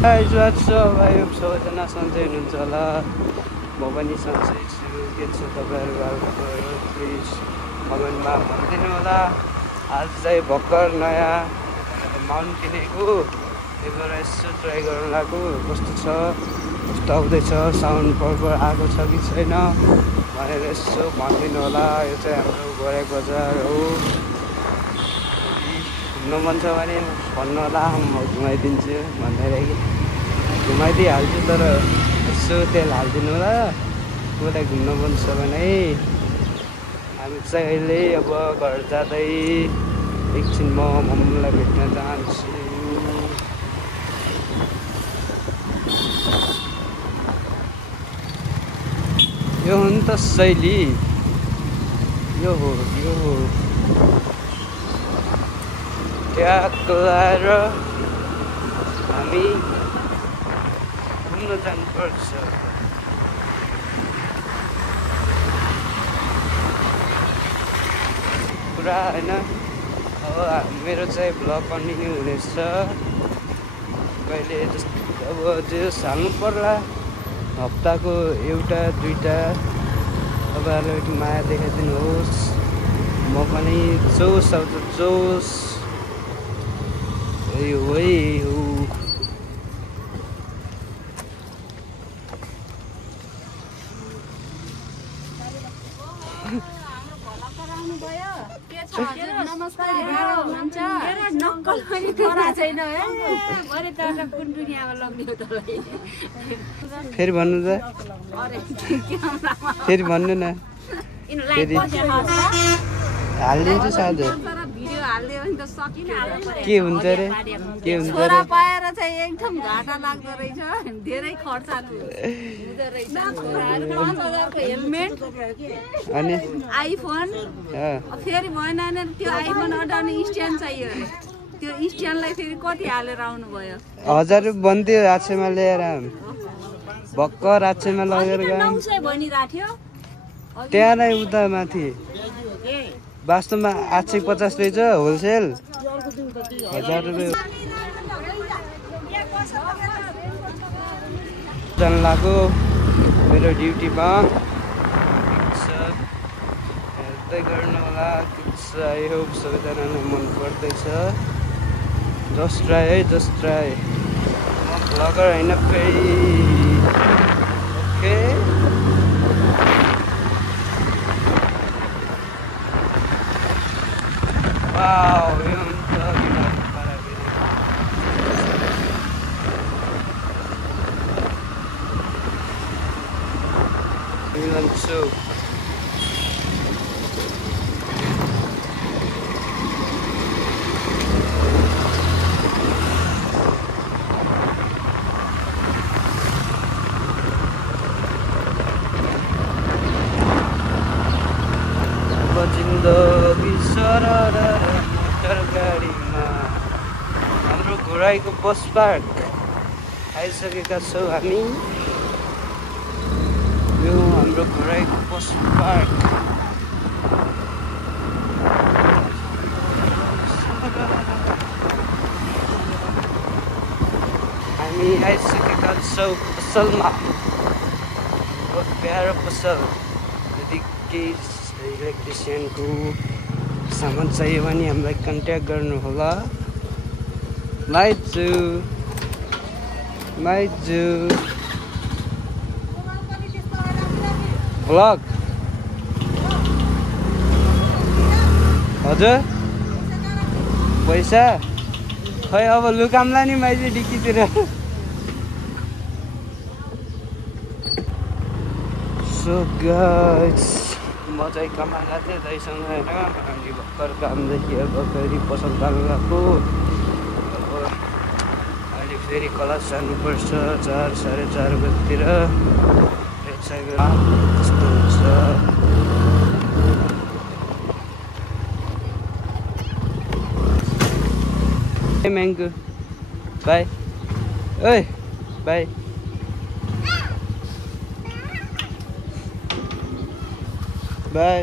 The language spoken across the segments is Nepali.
सबैजना सन्चै हुनुहुन्छ होला। म पनि सन्चै छु। के छ तपाईँहरूको प्लिज कमेन्टमा भनिदिनु होला। आज चाहिँ भर्खर नयाँ माउन्ट किनेको, त्यही भएर यसो ट्राई गर्नु लाग्यो कस्तो छ, कस्तो आउँदैछ, साउन्ड प्रपर आएको छ कि छैन भनेर यसो भनिदिनु होला। यो चाहिँ हाम्रो गोराई बजार हो। घुम्नु मन छ भने भन्नु होला, म घुमाइदिन्छु भनेर घुमाइदिइहाल्छु। तर यसो तेल हालिदिनु होला मलाई घुम्नु मन छ भने। हामी चाहिँ अहिले अब घर जाँदै एकछिन म मम्मीलाई भेट्न चाहन्छु। यो हो नि त शैली, यो हो त्यहाँ गएर हामी घुम्न जानुपर्छ। पुरा होइन। अब मेरो चाहिँ भ्लग कन्टिन्यू हुनेछ कहिले जस्तो। अब जे हाल्नु पर्ला हप्ताको एउटा दुईटा। तपाईँहरूले माया देखाइदिनुहोस्, म पनि जोस आउँछ जोस। फेरि भन्नु त, फेरि भन्नु न। हालिदिन्छु साझ। के हुन्छ रे, के हुन्छ रे पाएर चाहिँ एकदम घाटा लाग्दो रहेछ। धेरै खर्च हुँदो रहेछ। 5,000 को हेलमेट अनि आइफोन, फेरि भएन भने त्यो आइफोन अटाउने स्ट्यान्ड चाहियो। त्यो स्ट्यान्डलाई फेरि कति हालेर आउनु भयो? 1000 रुपियाँ बन्थ्यो आछेमा ल्याएर। भर्खर आछेमा लगेर गएँ। 900 भनिरहेको थियो त्यहाँ नै उता माथि। वास्तवमा 850 रहेछ होलसेल। 1000 रुपियाँ जान लाग्यो मेरो ड्युटीमा। हेर्दै गर्नु होला। आई होप सबैजनालाई मन पर्दैछ। जस्ट ट्राई है, जस्ट ट्राई। म भ्लगर होइन फेरि। ओके वाउ, यो हुन्छ मिलन चोक। जिन्दगी सरर मोटर गाडीमा हाम्रो घोराईको बस पार्क आइसकेका छौँ हामी। यो हाम्रो घोराईको बस पार्क। हामी आइसकेका छौँ पसलमा। बहुत प्यारो पसल। यदि केही इलेक्ट्रिसियनको सामान चाहियो भने हामीलाई कन्ट्याक्ट गर्नु होला। माइजू भ्लग हजुर पैसा खै अब लुकाम्ला नि माइजू डिक्कीतिर। सो गाइस म चाहिँ कमान गएको थिएँ दाइसँग होइन। हामी भर्खर कामदेखि अब फेरि पसल जानु गएको। अब अहिले फेरि क्लास जानुपर्छ 4 साढे 4 बजीतिर। कस्तो हुन्छ म्याङ्गो। बाई ओइ बाई। बाई।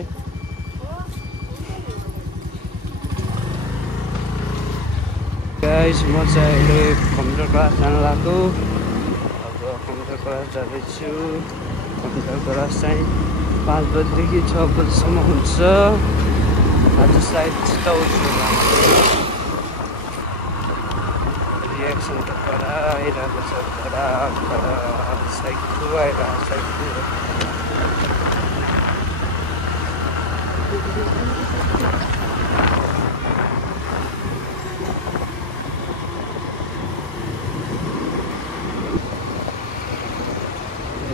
गाइस म चाहिँ अहिले कम्प्युटर क्लास जान लाग्यो। अब कम्प्युटर क्लास जाँदैछु। कम्प्युटर क्लास चाहिँ 5 बजेदेखि 6 बजीसम्म हुन्छ। आज सायद छिटाउँछु रियाक्सन त कडा आइरहेको छ। कडा साइकल आइरहेको साइकल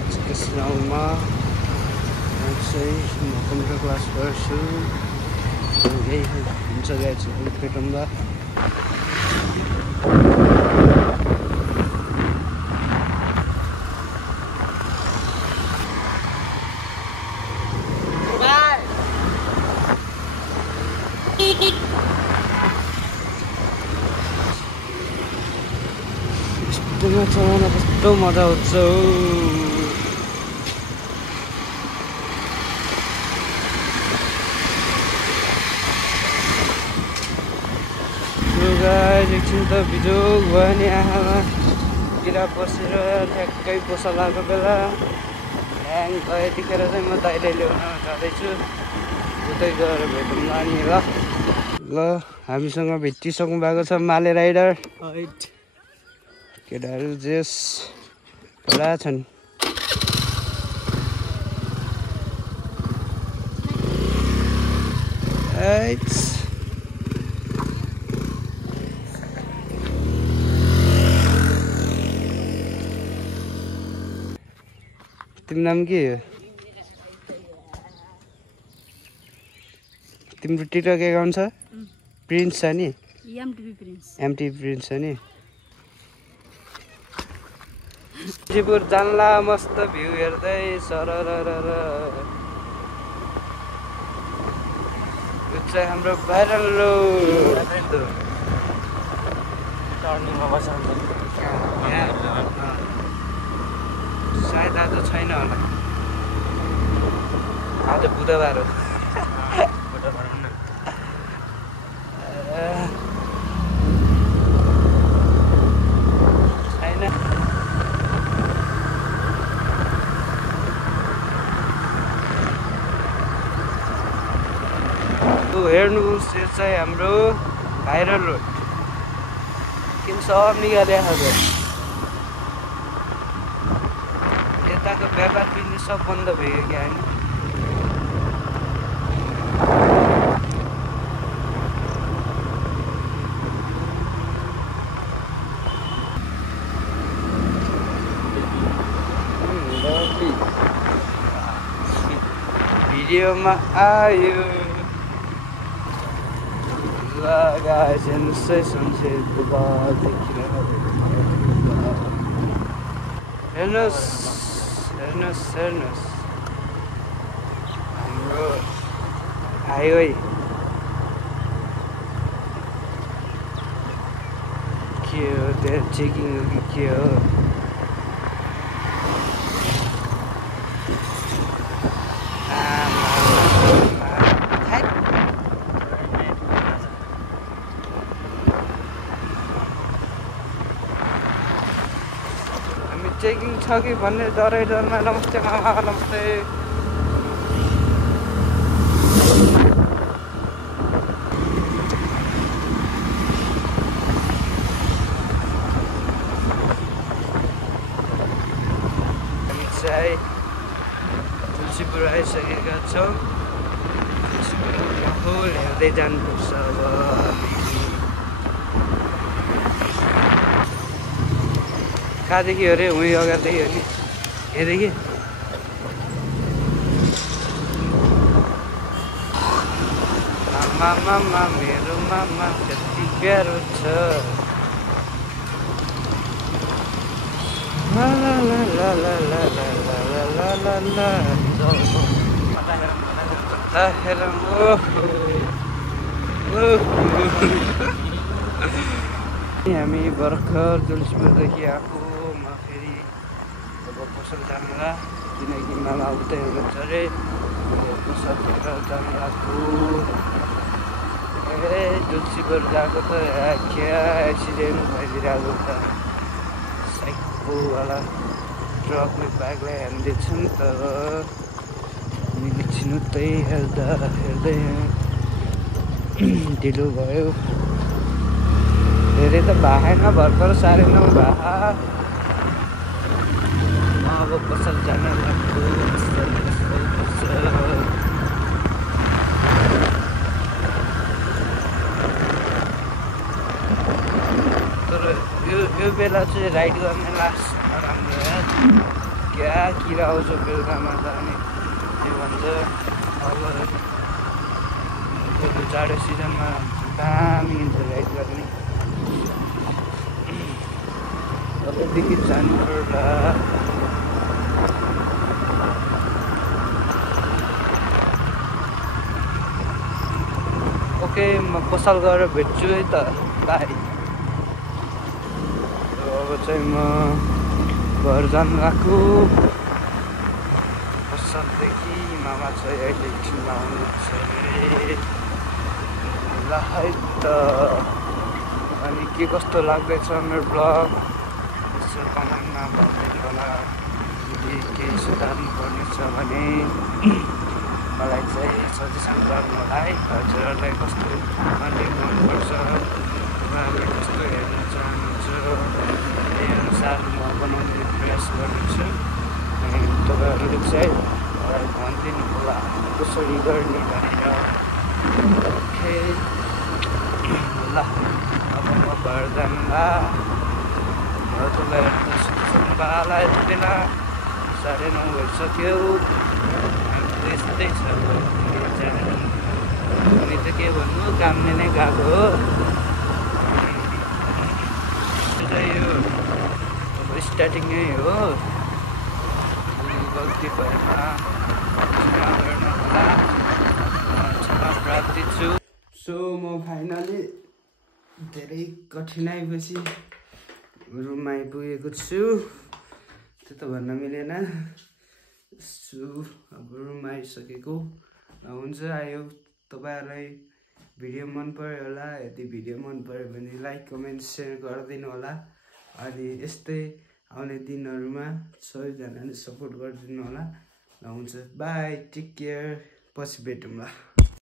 एजुकेसनलमा चाहिँ म कम्प्युटर क्लास गर्छु। यही हुन्छ गाइस पेटम्बा। यस्तोमा चलाउन कस्तो मजा आउँछ हौ। एकछिन त बिजोग भयो नि आँखामा किरा पसेर ठ्याक्कै पोसा लागेको बेला ह्याङ भयो। यतिखेर चाहिँ म दाइले ल्याउन जाँदैछु। उतै गएर भेटौँला नि ल हामीसँग भेटिसक्नु भएको छ माले राइडर। केटाहरू जेस कडा छन्। तिम्रो नाम के हो? तिम्रो टिकटक एकाउन्ट छ? प्रिन्स छ नि? एमटिभी प्रिन्स छ नि? जिपुर जानला मस्त भ्यू हेर्दै सरर यो चाहिँ हाम्रो भाइरल रोड। सायद आज छैन होला। आज बुधबार हो। छैन हेर्नुहोस् यो चाहिँ हाम्रो भाइरल रोड। किन सब निकालिरहेको छ। यताको व्यापार बिजनेस सब बन्द भयो क्या होइन। भिडियोमा आयो ल गाइस हेर्नुहोस् है सनसेटको बाद हेर्नुहोस् हाम्रो हाइवे के हो त्यहाँ चेकिङ हो कि के हो? चेकिङ छ कि भन्ने डरमा। नमस्ते मामा नमस्ते। हामी चाहिँ तुलसीपुर आइसकेका छौँ। तुलसीपुरमा फुल हेर्दै जानुपर्छ अब। कहाँदेखि अरे उहीँ अगाडिदेखि हो नि यहाँदेखि। मामा मेरो मामा कति प्यारो छ। ला ला ला ला ला ला ला ला ला ला हामी भर्खर तुलसीपुरदेखि आएको। म फेरि अब पसल जानुला किनकि मामा उतै हुनुहुन्छ अरे। पसल लिएर जानु लाग्छु। जोशीपुर गएको त क्या एक्सिडेन्ट भइदिरहेको त साइकोवाला ट्रकले बाइकलाई हानिदिएछ नि त मैले छिनुत्तै हेर्दै ढिलो भयो धेरै त भएन भर्खर 9:30 भए अब पसल जान लाग्यो तर यो बेला चाहिँ राइड गर्ने लास्ट राम्रो यार क्या किरा आउँछ बेलुकामा त अनि त्यो भन्छ अब जाडो सिजनमा दामी हुन्छ राइड गर्ने तपाईँदेखि जानु पर्ला ओके म पसल गएर भेट्छु है त बाई अब चाहिँ म घर जानु लाग्छु पसलदेखि मामा चाहिँ अहिले एकछिनमा आउनुहुन्छ ल है त अनि के कस्तो लाग्दैछ मेरो ब्लग यसो कमेन्टमा भनिदिनु होला यदि केही सुधार्नु पर्ने छ भने मलाई चाहिँ सजेसन गर्नु होला है हजुरहरूलाई कस्तो कन्टेन्ट मनपर्छ उहाँहरूले कस्तो हेर्न चाहनुहुन्छ त्यही अनुसार म बनाउने प्रयास गर्नेछु अनि तपाईँहरूले चाहिँ मलाई भनिदिनु होला कसरी गर्ने भनेर ओके ल अब म घर जानुला तपाईँहरू सुत्नुभयो यति बेला 9:30 भइसक्यो यस्तै छ अनि त के भन्नु कामले नै गएको हो यो अब स्टार्टिङै हो गल्ती भएमा क्षमा गर्न होला क्षमा प्राप्ति छु सो म फाइनली धेरै कठिनाइपछि रुममा आइपुगेको छु त्यो त भन्न मिलेन अब रुममा आइसकेको हुन्छ आयो तपाईँहरूलाई भिडियो मन पर्यो होला यदि भिडियो मन पर्यो भने लाइक कमेन्ट सेयर गरिदिनु होला अनि यस्तै आउने दिनहरूमा सबैजनाले सपोर्ट गरिदिनु होला हुन्छ बाई टेक केयर पछि भेटौँला